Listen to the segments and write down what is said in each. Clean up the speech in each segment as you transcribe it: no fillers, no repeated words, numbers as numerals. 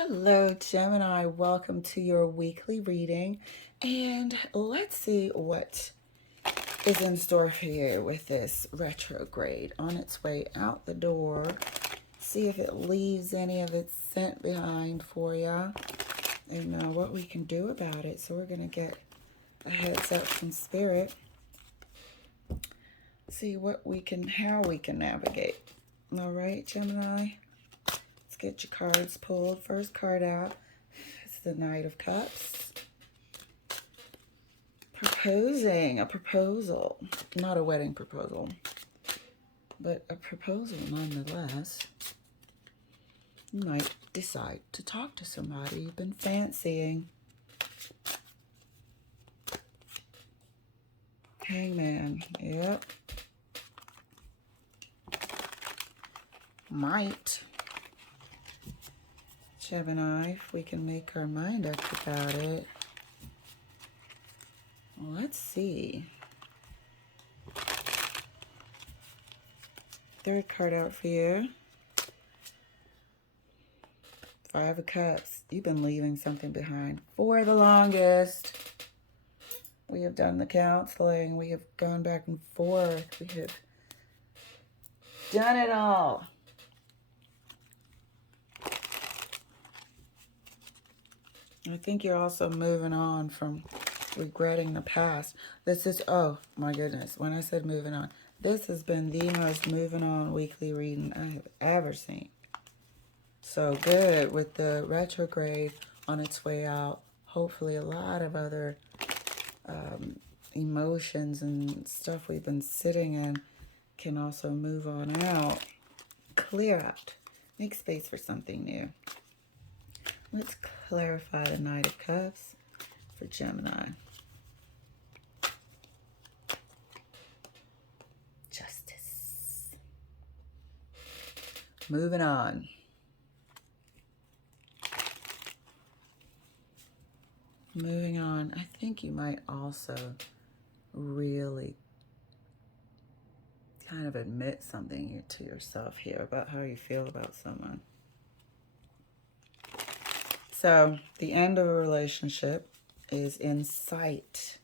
Hello, Gemini. Welcome to your weekly reading. And let's see what is in store for you with this retrograde on its way out the door. See if it leaves any of its scent behind for you and what we can do about it. So we're going to get a heads up from Spirit. See how we can navigate. All right, Gemini. Let's get your cards pulled. First card out. It's the Knight of Cups. Proposing, a proposal. Not a wedding proposal, but a proposal nonetheless. You might decide to talk to somebody you've been fancying. Hangman, yep. Might. Gemini, if we can make our mind up about it. Let's see. Third card out for you. Five of Cups. You've been leaving something behind for the longest. We have done the counseling. We have gone back and forth. We have done it all. I think you're also moving on from regretting the past. This is, oh my goodness, when I said moving on, this has been the most moving on weekly reading I have ever seen. So good with the retrograde on its way out. Hopefully a lot of other emotions and stuff we've been sitting in can also move on out. Clear out. Make space for something new. Let's clarify the Knight of Cups for Gemini. Justice. Moving on. Moving on. I think you might also really kind of admit something to yourself here about how you feel about someone. So, the end of a relationship is in sight.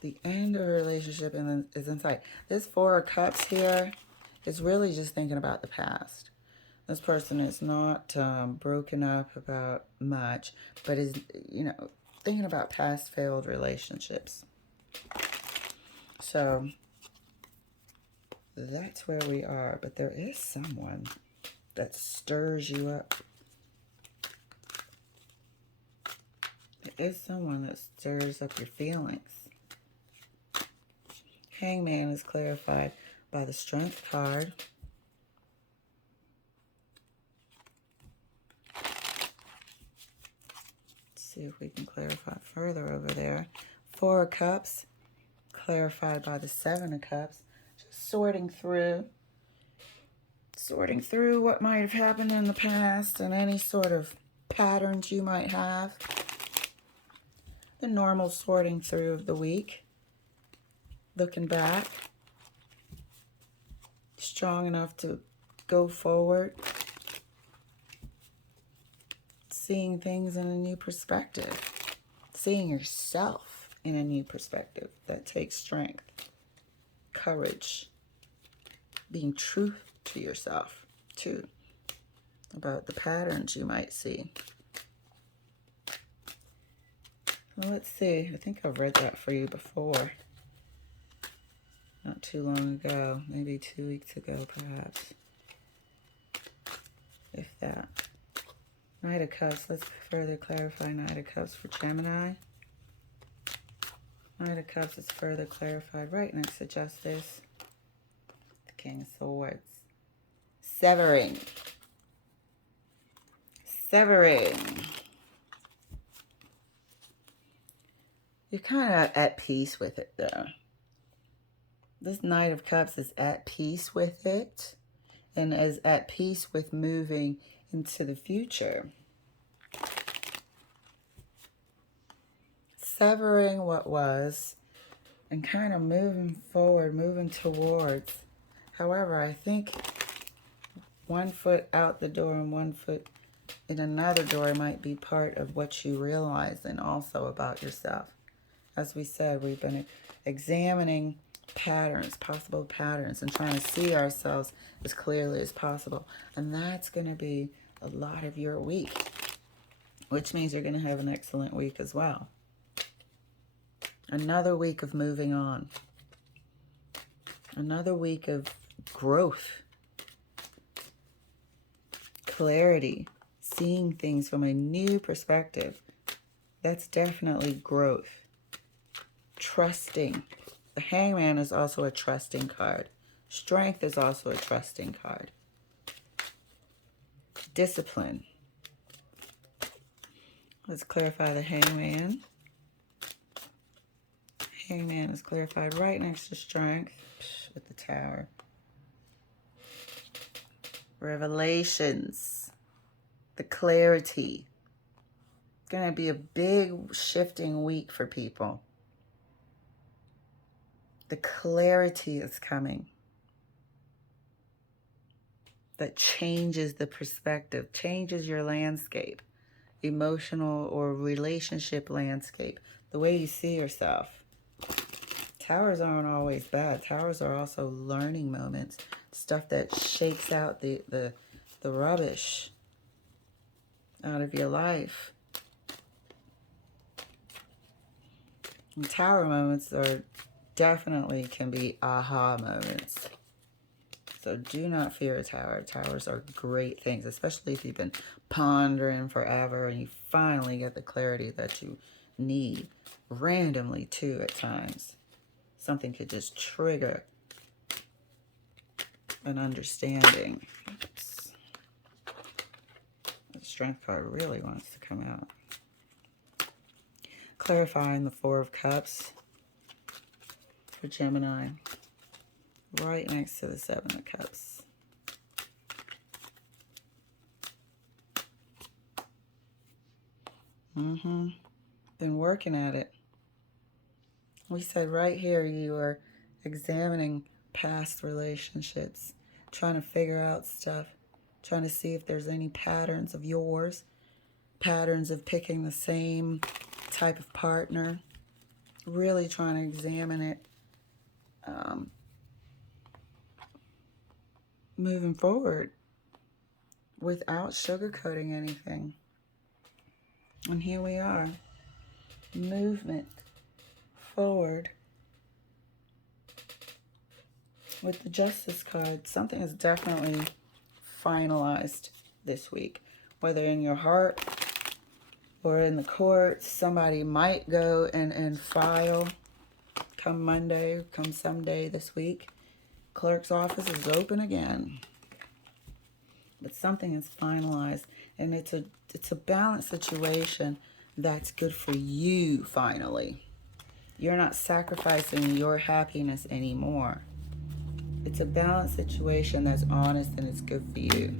The end of a relationship is in sight. This Four of Cups here is really just thinking about the past. This person is not broken up about much, but is, thinking about past failed relationships. So, that's where we are. But there is someone that stirs you up. There is someone that stirs up your feelings. Hangman is clarified by the Strength card. Let's see if we can clarify further over there. Four of Cups, clarified by the Seven of Cups. Just sorting through what might have happened in the past and any sort of patterns you might have. The normal sorting through of the week. Looking back. Strong enough to go forward. Seeing things in a new perspective. Seeing yourself in a new perspective. That takes strength. Courage. Being true to yourself, too. About the patterns you might see. Well, let's see. I think I've read that for you before. Not too long ago. Maybe 2 weeks ago, perhaps. If that. Knight of Cups. Let's further clarify Knight of Cups for Gemini. Knight of Cups is further clarified right next to Justice. The King of Swords. Severing. Severing. You're kind of at peace with it, though. This Knight of Cups is at peace with it and is at peace with moving into the future. Severing what was and kind of moving forward, moving towards. However, I think one foot out the door and one foot in another door might be part of what you realize and also about yourself. As we said, we've been examining patterns, possible patterns, and trying to see ourselves as clearly as possible. And that's going to be a lot of your week, which means you're going to have an excellent week as well. Another week of moving on. Another week of growth, clarity, seeing things from a new perspective. That's definitely growth. Trusting. The Hangman is also a trusting card. Strength is also a trusting card. Discipline. Let's clarify the Hangman. Hangman is clarified right next to strength with the Tower. Revelations. The clarity. It's going to be a big shifting week for people. The clarity is coming. That changes the perspective, changes your landscape, emotional or relationship landscape, the way you see yourself. Towers aren't always bad. Towers are also learning moments, stuff that shakes out the rubbish out of your life. And tower moments are definitely can be aha moments. So do not fear a tower. Towers are great things, especially if you've been pondering forever and you finally get the clarity that you need. Randomly, too, at times. Something could just trigger an understanding. Oops. The Strength card really wants to come out. Clarifying the Four of Cups for Gemini. Right next to the Seven of Cups. Been working at it. We said right here you are examining past relationships, trying to figure out stuff, trying to see if there's any patterns of yours, patterns of picking the same type of partner, really trying to examine it. Moving forward without sugarcoating anything. And here we are. Movement forward. With the Justice card, something is definitely finalized this week. Whether in your heart or in the courts, somebody might go and file come Monday, come someday this week. Clerk's office is open again. But something is finalized, and it's a balanced situation that's good for you finally. You're not sacrificing your happiness anymore. It's a balanced situation that's honest and it's good for you.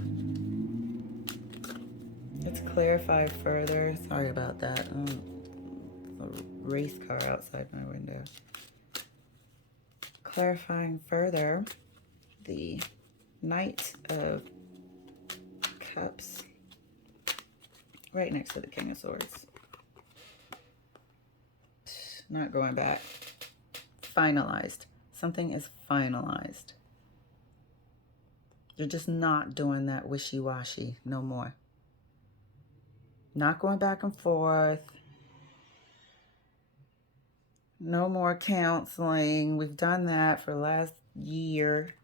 Let's clarify further. Sorry about that. A race car outside my window. Clarifying further, the Knight of Cups, right next to the King of Swords. Not going back. Finalized. Something is finalized. You're just not doing that wishy-washy no more. Not going back and forth. No more counseling. We've done that for the last year.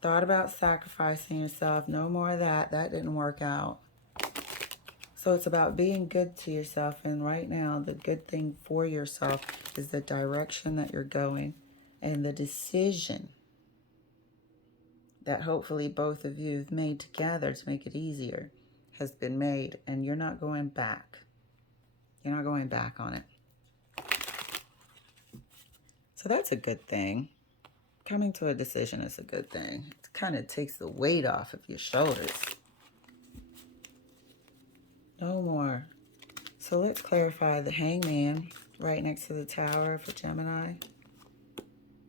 Thought about sacrificing yourself. No more of that. That didn't work out. So it's about being good to yourself. And right now, the good thing for yourself is the direction that you're going and the decision that hopefully both of you have made together to make it easier has been made. And you're not going back. You're not going back on it. So that's a good thing. Coming to a decision is a good thing. It kind of takes the weight off of your shoulders. No more. So let's clarify the Hangman right next to the Tower for Gemini.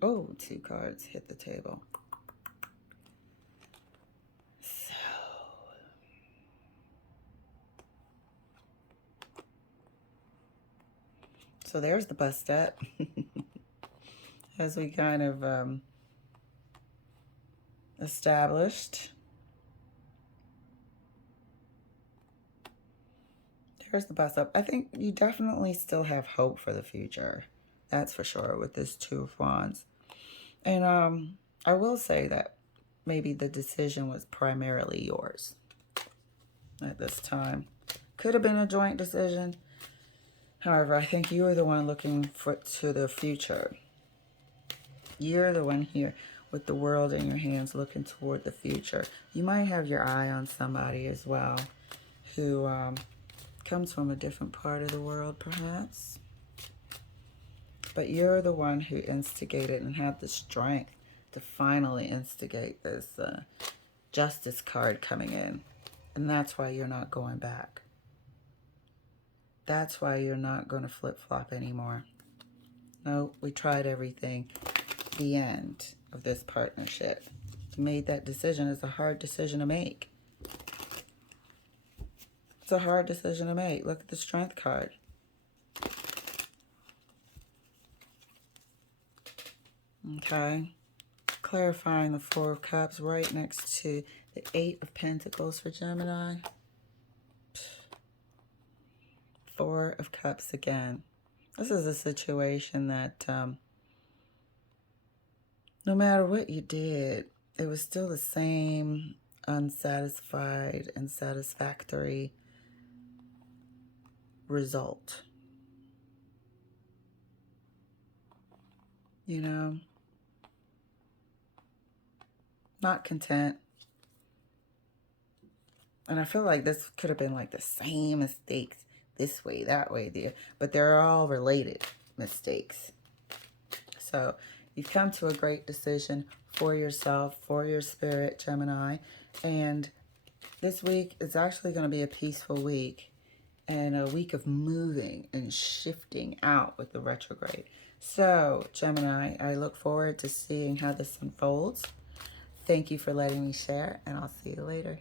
Oh, 2 cards hit the table. So there's the bus step. As we kind of established. There's the bus up. I think you definitely still have hope for the future. That's for sure with this Two of Wands. And I will say that maybe the decision was primarily yours at this time. Could have been a joint decision. However, I think you are the one looking to the future. You're the one here with the world in your hands looking toward the future. You might have your eye on somebody as well who comes from a different part of the world, perhaps. But you're the one who instigated and had the strength to finally instigate this justice card coming in. And that's why you're not going back. That's why you're not going to flip-flop anymore. No, we tried everything. The end of this partnership. You made that decision. It's a hard decision to make. It's a hard decision to make. Look at the Strength card. Okay. Clarifying the Four of Cups right next to the Eight of Pentacles for Gemini. Four of Cups again. This is a situation that no matter what you did, it was still the same unsatisfied and satisfactory result. You know? Not content. And I feel like this could have been like the same mistakes this way, that way, there. But they're all related mistakes. So you've come to a great decision for yourself, for your spirit, Gemini. And this week is actually going to be a peaceful week. And a week of moving and shifting out with the retrograde. So, Gemini, I look forward to seeing how this unfolds. Thank you for letting me share, and I'll see you later.